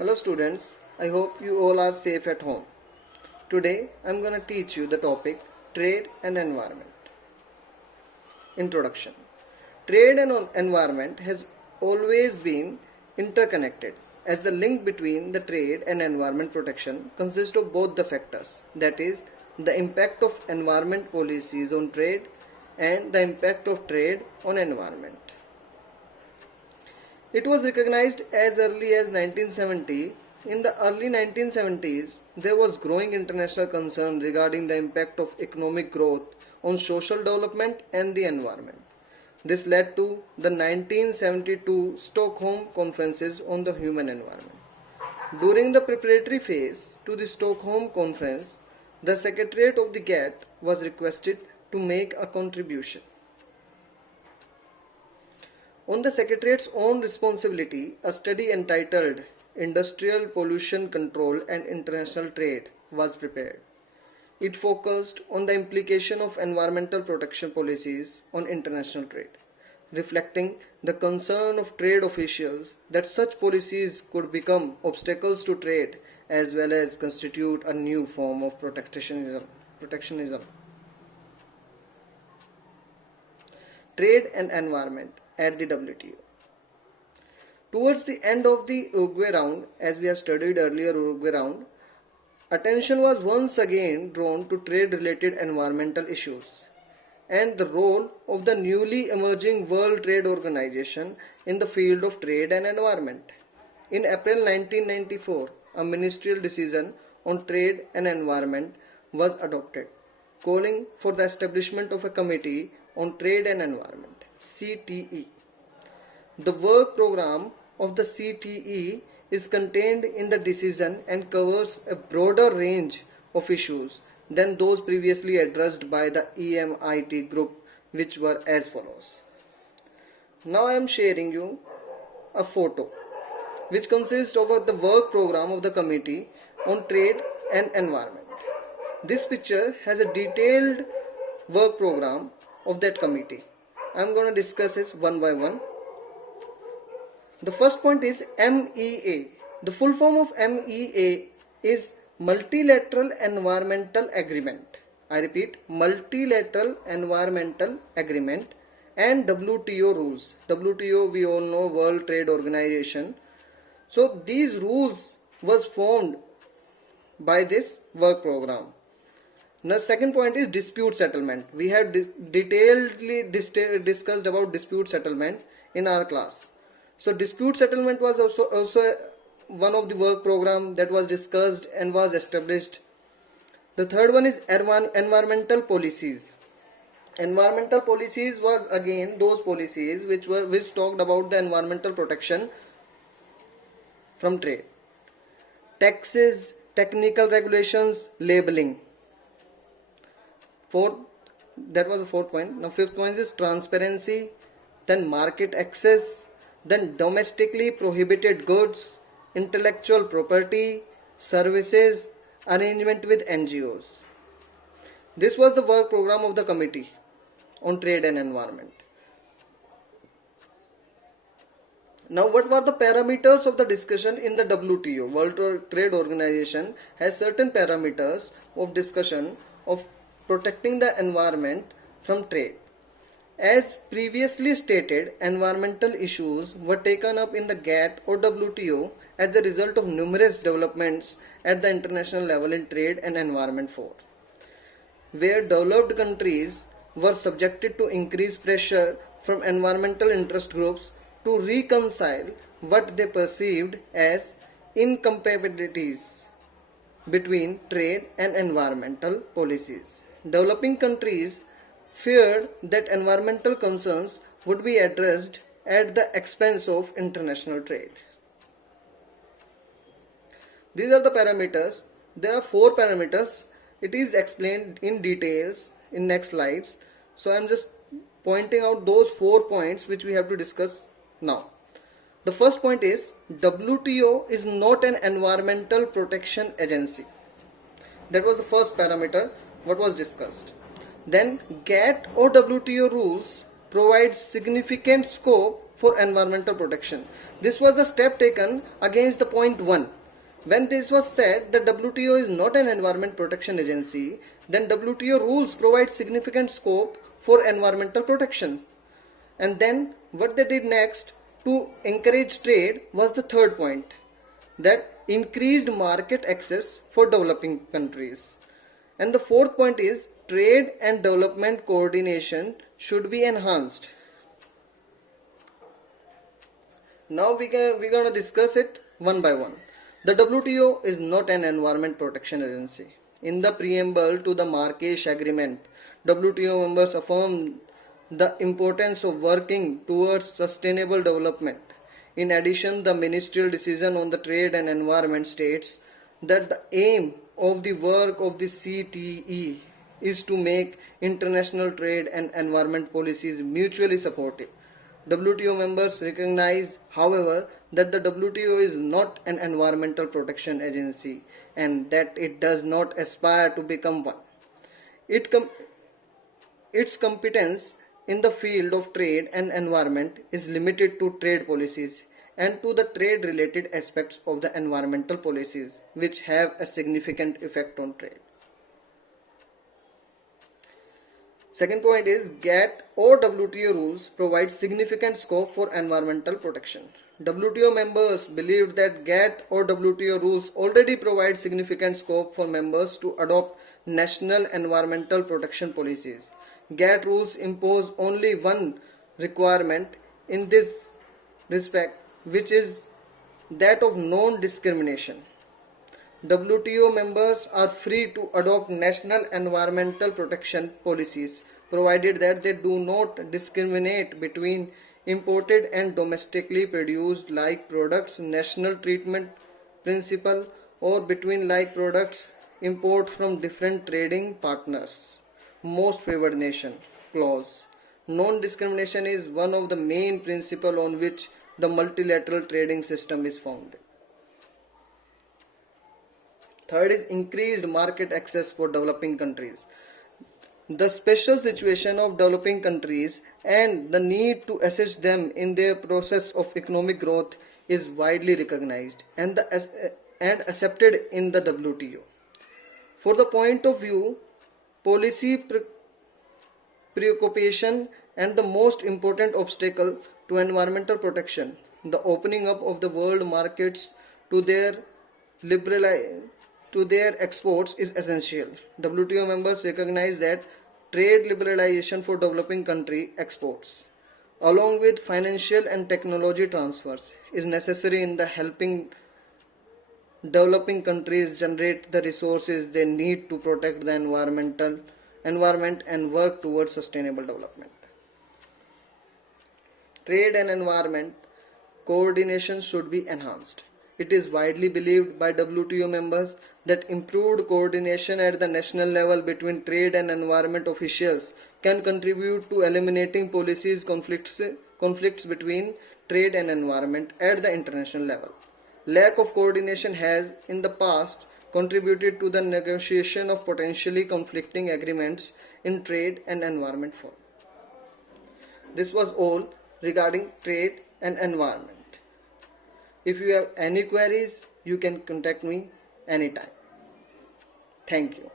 Hello students, I hope you all are safe at home. Today I am going to teach you the topic Trade and Environment. Introduction. Trade and environment has always been interconnected as the link between the trade and environment protection consists of both the factors, that is, the impact of environment policies on trade and the impact of trade on environment. It was recognized as early as 1970. In the early 1970s, there was growing international concern regarding the impact of economic growth on social development and the environment. This led to the 1972 Stockholm Conferences on the Human Environment. During the preparatory phase to the Stockholm Conference, the Secretariat of the GATT was requested to make a contribution. On the Secretariat's own responsibility, a study entitled Industrial Pollution Control and International Trade was prepared. It focused on the implication of environmental protection policies on international trade, reflecting the concern of trade officials that such policies could become obstacles to trade as well as constitute a new form of protectionism. Trade and environment at the WTO. Towards the end of the Uruguay round, as we have studied earlier Uruguay round, attention was once again drawn to trade-related environmental issues and the role of the newly emerging World Trade Organization in the field of trade and environment. In April 1994, a ministerial decision on trade and environment was adopted, calling for the establishment of a committee on trade and environment, CTE. The work program of the CTE is contained in the decision and covers a broader range of issues than those previously addressed by the EMIT group, which were as follows. Now I am sharing you a photo which consists of the work program of the Committee on Trade and Environment. This picture has a detailed work program of that committee. I am going to discuss this one by one. The first point is MEA. The full form of MEA is Multilateral Environmental Agreement. I repeat, Multilateral Environmental Agreement and WTO rules. WTO, we all know, World Trade Organization. So these rules was formed by this work program. Now second point is dispute settlement. We have detailedly discussed about dispute settlement in our class. So dispute settlement was also one of the work program that was discussed and was established. The third one is environmental policies. Environmental policies was again those policies which talked about the environmental protection from trade. Taxes, technical regulations, labeling. That was the fourth point. Now fifth point is transparency, then market access, then domestically prohibited goods, intellectual property, services, arrangement with NGOs. This was the work program of the Committee on Trade and Environment. Now what were the parameters of the discussion in the WTO? World Trade Organization has certain parameters of discussion of protecting the environment from trade. As previously stated, environmental issues were taken up in the GATT or WTO as the result of numerous developments at the international level in trade and environment fora, where developed countries were subjected to increased pressure from environmental interest groups to reconcile what they perceived as incompatibilities between trade and environmental policies. Developing countries feared that environmental concerns would be addressed at the expense of international trade. These are the parameters. There are 4 parameters. It is explained in details in next slides. So I am just pointing out those 4 points which we have to discuss now. The first point is WTO is not an environmental protection agency. That was the first parameter what was discussed. Then GATT or WTO rules provide significant scope for environmental protection. This was a step taken against the point 1. When this was said that WTO is not an environment protection agency, then WTO rules provide significant scope for environmental protection. And then what they did next to encourage trade was the third point, that increased market access for developing countries. And the fourth point is trade and development coordination should be enhanced. Now we're going to discuss it one by one. The WTO is not an environment protection agency. In the preamble to the Marrakesh Agreement, WTO members affirmed the importance of working towards sustainable development. In addition, the ministerial decision on the trade and environment states that the aim of the work of the CTE is to make international trade and environment policies mutually supportive. WTO members recognize, however, that the WTO is not an environmental protection agency and that it does not aspire to become one. Its competence in the field of trade and environment is limited to trade policies and to the trade related aspects of the environmental policies which have a significant effect on trade. Second point is GATT or WTO rules provide significant scope for environmental protection. WTO members believed that GATT or WTO rules already provide significant scope for members to adopt national environmental protection policies. GATT rules impose only one requirement in this respect, which is that of non-discrimination. WTO members are free to adopt national environmental protection policies provided that they do not discriminate between imported and domestically produced like products, national treatment principle, or between like products import from different trading partners. Most favored nation clause. Non-discrimination is one of the main principles on which the multilateral trading system is founded. Third is increased market access for developing countries. The special situation of developing countries and the need to assist them in their process of economic growth is widely recognized and accepted in the WTO. For the point of view, policy preoccupation and the most important obstacle to environmental protection, the opening up of the world markets to their exports is essential. WTO members recognize that trade liberalization for developing country exports, along with financial and technology transfers, is necessary in the helping developing countries generate the resources they need to protect the environment and work towards sustainable development. Trade and environment coordination should be enhanced. It is widely believed by WTO members that improved coordination at the national level between trade and environment officials can contribute to eliminating policies conflicts between trade and environment at the international level. Lack of coordination has in the past contributed to the negotiation of potentially conflicting agreements in trade and environment form. This was all regarding trade and environment. If you have any queries, you can contact me anytime. Thank you.